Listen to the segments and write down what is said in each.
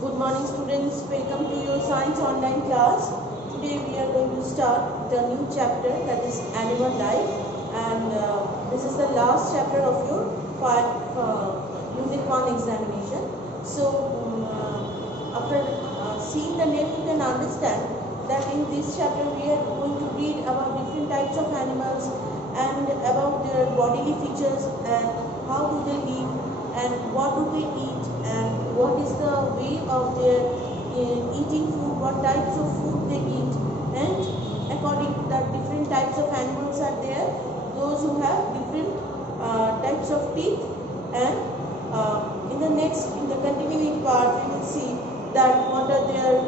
Good morning students, welcome to your science online class. Today we are going to start the new chapter, that is animal life, and this is the last chapter of your unit 1 examination. So after seeing the name you can understand that in this chapter we are going to read about different types of animals and about their bodily features and how do they live and what do they eat and what is the way of their eating food, what types of food they eat, and according to that different types of animals are there, those who have different types of teeth, and in the continuing part we will see that what are their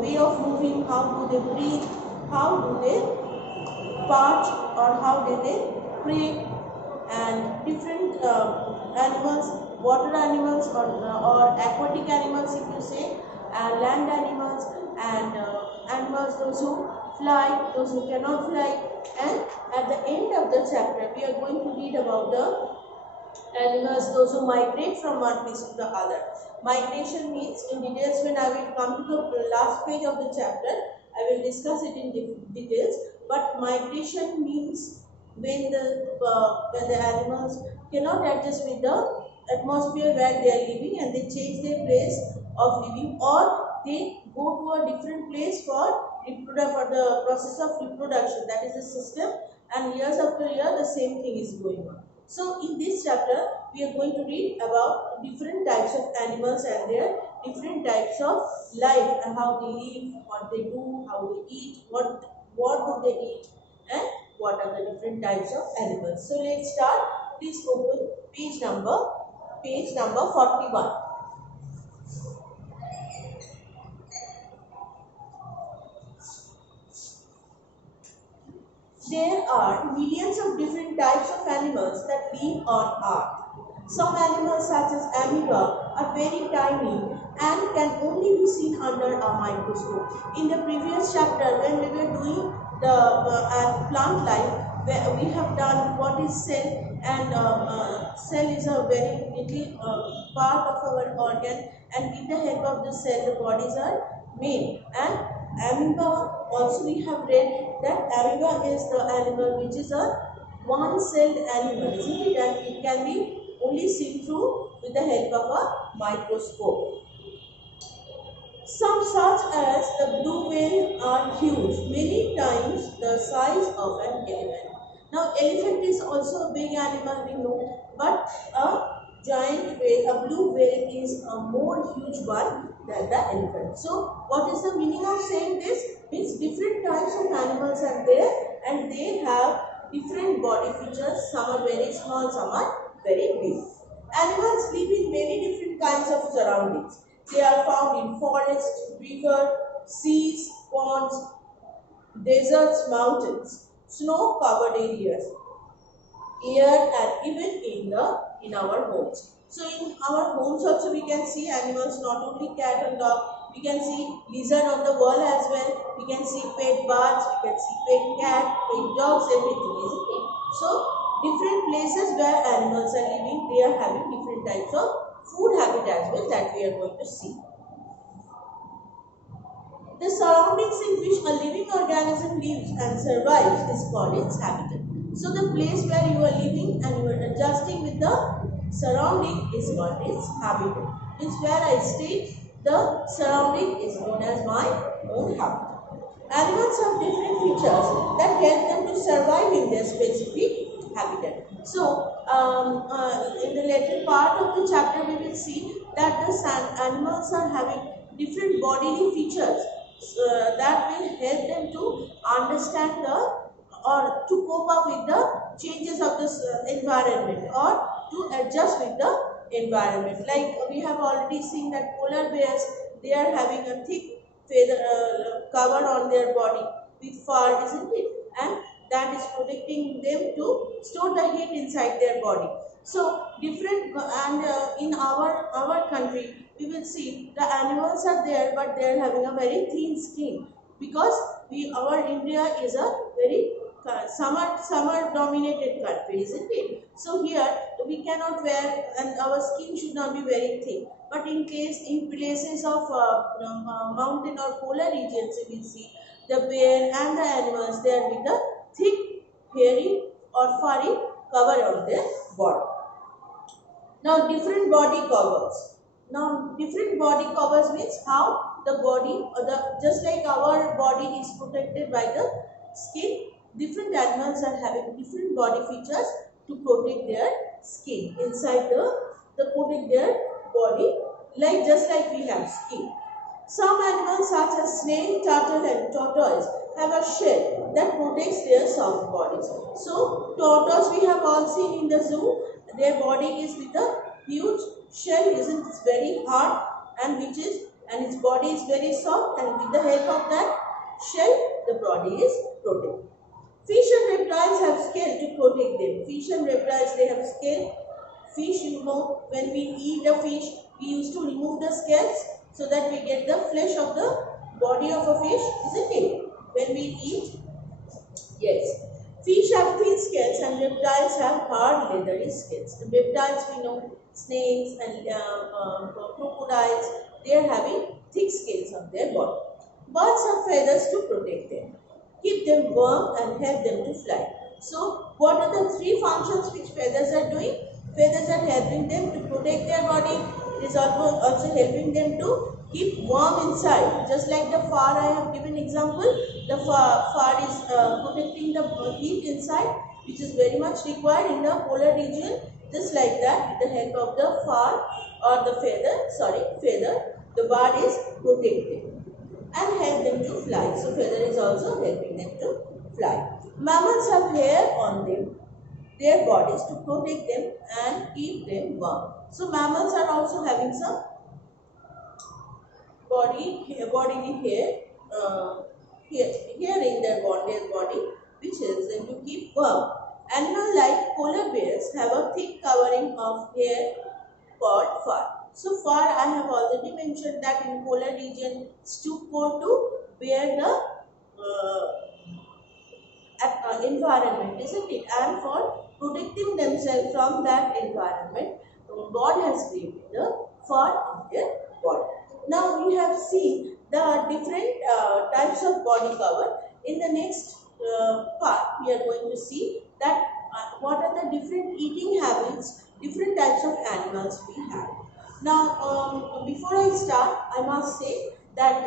way of moving, how do they breathe, how do they parch, or how do they pray, and different animals, water animals or aquatic animals if you say, land animals, and animals those who fly, those who cannot fly, and at the end of the chapter we are going to read about the animals those who migrate from one place to the other. Migration means in details when I will come to the last page of the chapter I will discuss it in details, but migration means when the animals cannot adjust with the atmosphere where they are living and they change their place of living, or they go to a different place for the process of reproduction, that is the system, and years after year the same thing is going on. So in this chapter we are going to read about different types of animals and their different types of life and how they live, what they do, how they eat, what do they eat, and what are the different types of animals. So let's start. Please open page number 41. There are millions of different types of animals that live on Earth. Some animals such as amoeba are very tiny and can only be seen under a microscope. In the previous chapter when we were doing the plant life, where we have done what is cell, and cell is a very little part of our organ, and with the help of the cell the bodies are made. And amoeba also we have read that amoeba is the animal which is a one-celled animal, isn't it? And it can be only seen through with the help of a microscope. Some such as the blue whale are huge, many times the size of an elephant. Now elephant is also a big animal we know, but a giant whale, a blue whale is a more huge one than the elephant. So what is the meaning of saying this? Means different types of animals are there and they have different body features. Some are very small, some are very big. Animals live in many different kinds of surroundings. They are found in forests, rivers, seas, ponds, deserts, mountains, snow-covered areas, air, and even in our homes. So in our homes also we can see animals, not only cat and dog. We can see lizard on the wall as well. We can see pet birds, we can see pet cat, pet dogs, everything, isn't it? So different places where animals are living, they are having different types of food habit as well that we are going to see. The surroundings in which a living organism lives and survives is called its habitat. So the place where you are living and you are adjusting with the surrounding is called its habitat. Means where I stay, the surrounding is known as my own habitat. Animals have different features that help them to survive in their specific habitat. So in the later part of the chapter we will see that the animals are having different bodily features that will help them to understand the, or to cope up with the changes of this environment, or to adjust with the environment. Like we have already seen that polar bears, they are having a thick feather cover on their body with fur, isn't it? And that is protecting them to store the heat inside their body. So different, and in our country we will see the animals are there but they are having a very thin skin, because our India is a very summer dominated country, isn't it? So here we cannot wear, and our skin should not be very thick. But in places of mountain or polar regions, you will see the bear and the animals, they are with a thick, hairy or furry cover on their body. Now different body covers. Now different body covers means how the body, or the just like our body is protected by the skin, different animals are having different body features to protect their skin inside the protect their body, like just like we have skin. Some animals such as snake, turtle and tortoise have a shell that protects their soft bodies. So tortoise we have all seen in the zoo, their body is with a huge shell, isn't it very hard, and its body is very soft, and with the help of that shell the body is protected. Fish and reptiles have scale to protect them. Fish and reptiles, they have scale. Fish, you know, when we eat a fish, we used to remove the scales so that we get the flesh of the body of a fish, isn't it? When we eat, yes. Fish have thin scales and reptiles have hard leathery scales. The reptiles, we know, snakes and crocodiles, they are having thick scales on their body. Birds have feathers to protect them, keep them warm and help them to fly. So, what are the three functions which feathers are doing? Feathers are helping them to protect their body. It is also helping them to keep warm inside. Just like the fur I have given example, the fur is protecting the heat inside, which is very much required in the polar region. Just like that, with the help of the fur or the feather, the bird is protected and help them to fly. So feather is also helping them to fly. Mammals have hair on them, their bodies, to protect them and keep them warm. So mammals are also having some bodily hair here in their body, which helps them to keep warm. Animals like polar bears have a thick covering of hair called fur. So fur, I have already mentioned that in polar region it's too cold to bear the environment, isn't it? And for protecting themselves from that environment, God has created the fur in their body. Now we have seen the different types of body cover. In the next part, we are going to see that what are the different eating habits, different types of animals we have. Now, before I start, I must say that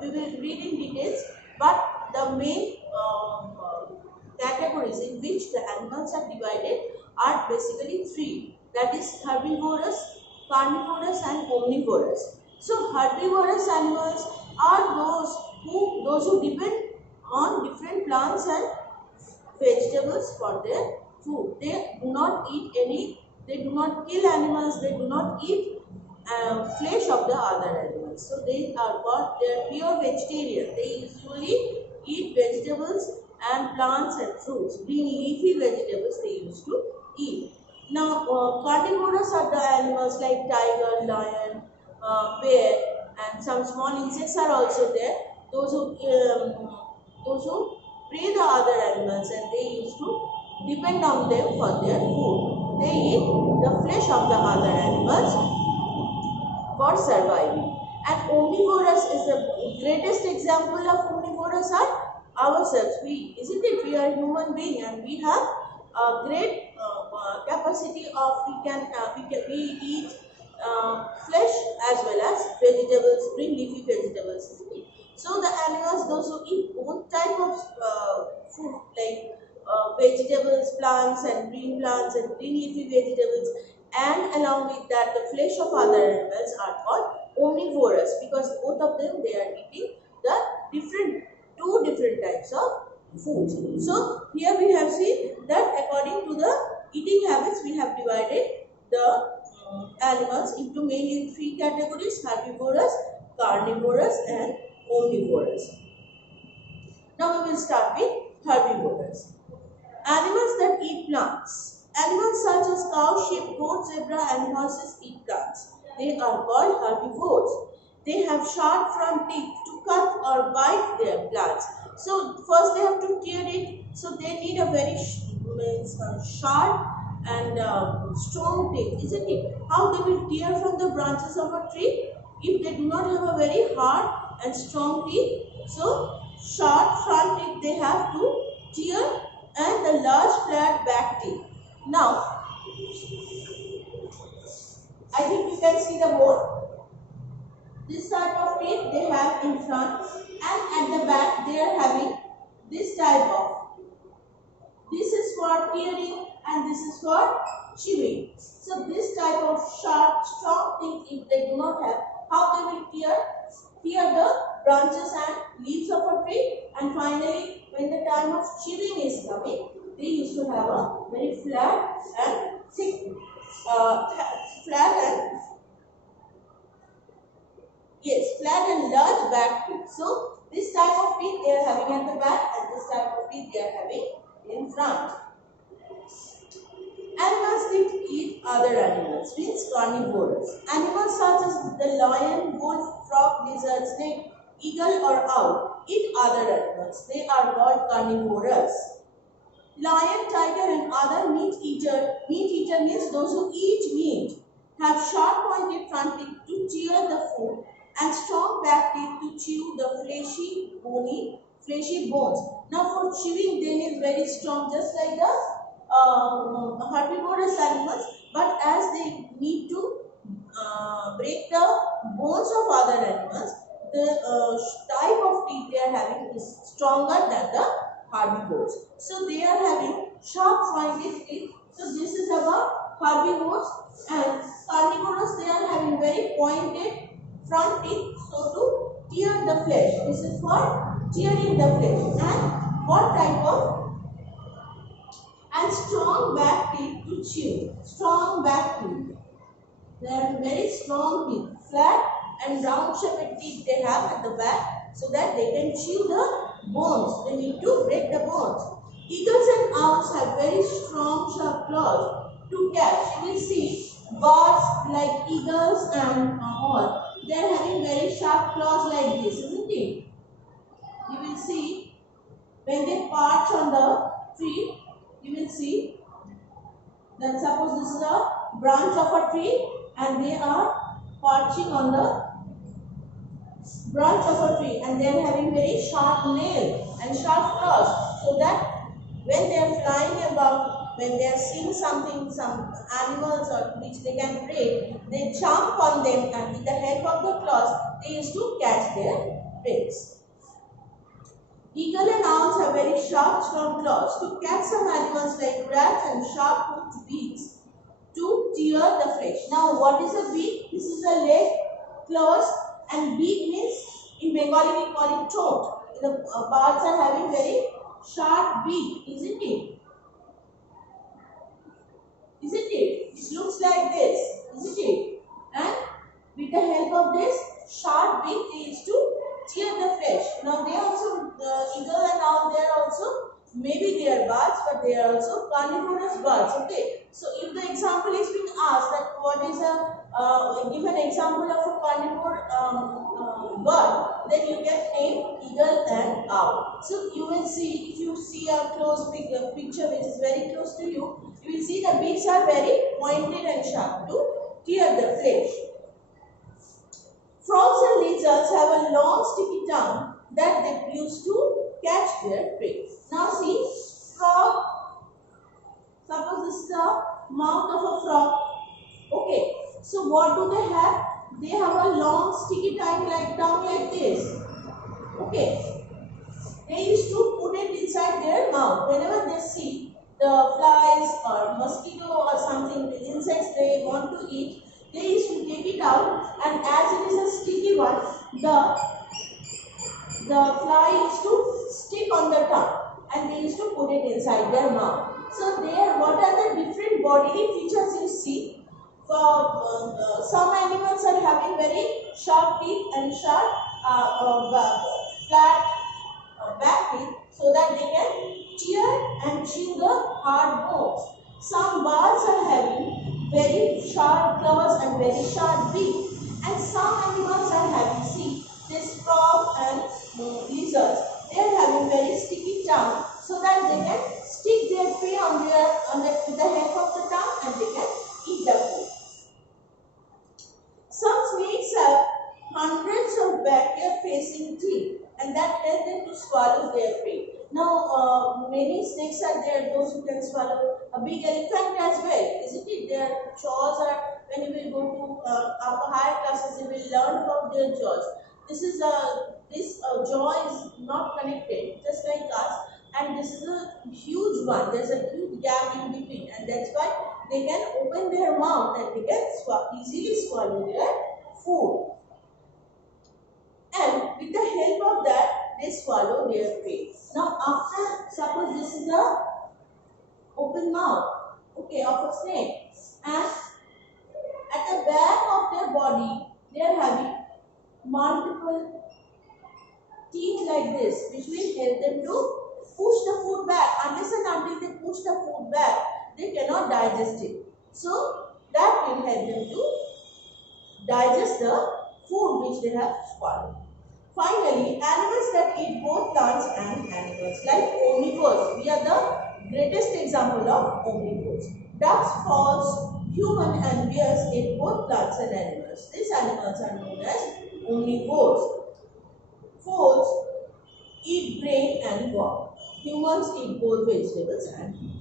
we will read in details, but the main categories in which the animals are divided are basically three. That is herbivorous, carnivorous and omnivorous. So herbivorous animals are those who depend on different plants and vegetables for their food. They do not eat they do not kill animals, they do not eat flesh of the other animals. So they are pure vegetarian. They usually eat vegetables and plants and fruits. Green leafy vegetables they used to eat. Now carnivorous are the animals like tiger, lion, bear, and some small insects are also there. Those who prey the other animals, and they used to depend on them for their food. They eat the flesh of the other animals for surviving. And omnivorous is the greatest example of omnivorous are ourselves. Isn't it? We are human being and we have a great capacity of we eat flesh as well as vegetables, green leafy vegetables. Isn't it? So the animals, those who eat both type of food like vegetables, plants and green leafy vegetables, and along with that the flesh of other animals are called omnivorous, because both of them they are eating the two different types of foods. So here we have seen that according to the eating habits we have divided the animals into mainly three categories: herbivorous, carnivorous and omnivorous. Now we will start with herbivorous. Animals that eat plants. Animals such as cow, sheep, goat, zebra and horses eat plants. They are called herbivores. They have sharp front teeth to cut or bite their plants. So first they have to tear it. So they need a very sharp and strong teeth, isn't it? How they will tear from the branches of a tree if they do not have a very hard and strong teeth. So short front teeth they have to tear, and the large flat back teeth. Now I think you can see the board. This type of teeth they have in front, and at the back they are having this type of. This is for tearing and this is for chewing. So this type of sharp, strong teeth, if they do not have, how they will tear the branches and leaves of a tree, and finally when the time of chewing is coming, they used to have a very flat and thick, flat and flat and large back teeth. So this type of teeth they are having at the back, and this type of teeth they are having in front. Animals that eat other animals, means carnivorous. Animals such as the lion, wolf, frog, lizard, snake, eagle or owl eat other animals. They are called carnivorous. Lion, tiger and other meat eater means those who eat meat, have sharp pointed front teeth to tear the food and strong back teeth to chew the fleshy bones. Now for chewing they need very strong, just like the herbivorous animals, but as they need to break the bones of other animals, the type of teeth they are having is stronger than the herbivores. So they are having sharp pointed teeth. So this is about herbivores, and carnivores they are having very pointed front teeth, so to tear the flesh. This is for tearing the flesh. And what type of? And strong back teeth to chew. Strong back teeth. They are very strong teeth. Flat and round shaped teeth they have at the back, so that they can chew the bones. They need to break the bones. Eagles and owls have very strong sharp claws to catch. You will see birds like eagles and all. They are having very sharp claws like this, isn't it? You will see when they perch on the tree, you will see that suppose this is a branch of a tree and they are perching on the branch of a tree, and they are having very sharp nails and sharp claws, so that when they are flying above, when they are seeing something, some animals or which they can prey, they jump on them, and with the help of the claws they used to catch their prey. Eagle and owls have very sharp, strong claws to catch some animals like rats and sharp-hooked beaks to tear the flesh. Now, what is a beak? This is a leg, claws, and beak means in Bengali we call it throat. The birds are having very sharp beak, isn't it? Isn't it? It looks like this, isn't it? And with the help of this sharp beak, they used to tear the flesh. Now they also, the eagle and owl, they are also, maybe they are birds, but they are also carnivorous birds. Okay. So if the example is being asked that what is a give an example of a carnivore bird, then you can name eagle and owl. So you will see, if you see a close picture which is very close to you, you will see the beaks are very pointed and sharp to tear the flesh. Frogs and lizards have a long sticky tongue that they use to catch their prey. Now see, frog, suppose this is the mouth of a frog. Okay, so what do they have? They have a long sticky tongue like this. Okay, they used to put it inside their mouth. Whenever they see the flies or mosquito or something, the insects they want to eat, they used to take it out, and as it is a sticky one, the fly used to stick on the tongue, and they used to put it inside their mouth. So there, what are the different bodily features you see? For some animals are having very sharp teeth and sharp flat back teeth, so that they can tear and chew the hard bones. Some birds are having very sharp claws and very sharp beak, and some animals are having, see, this frog and lizards, they are having very sticky tongue, so that they can stick stick their prey on with the help of the tongue, and they can eat the food. Some snakes have hundreds of backward-facing teeth, and that help them to swallow their prey. Now, many snakes are there, those who can swallow a big elephant as well, isn't it? Their jaws are, when you will go to upper higher classes, you will learn about their jaws. This jaw is not connected, just like us, and this is a huge one. There's a huge gap in between, and that's why they can open their mouth and they can easily swallow their food. And with the help of that, they swallow their prey. Now, after, suppose this is the open mouth, okay, of a snake, and at the back of their body, they are having multiple teeth like this, which will help them to push the food back. Unless and until they push the food back, they cannot digest it. So that will help them to digest the food which they have swallowed. Finally, animals that eat both plants and animals, like omnivores. We are the greatest example of omnivores. Ducks, fowls, human and bears eat both plants and animals. These animals are known as omnivores. Fowls eat grain and worm. Humans eat both vegetables and meat.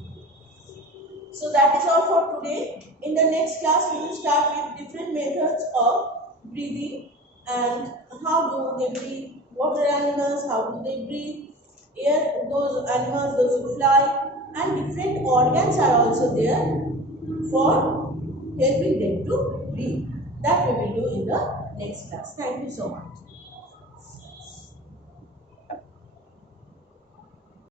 So that is all for today. In the next class, we will start with different methods of breathing and how do they breathe. Water animals, how do they breathe. Air, those animals, those who fly, and different organs are also there for helping them to breathe. That we will do in the next class. Thank you so much.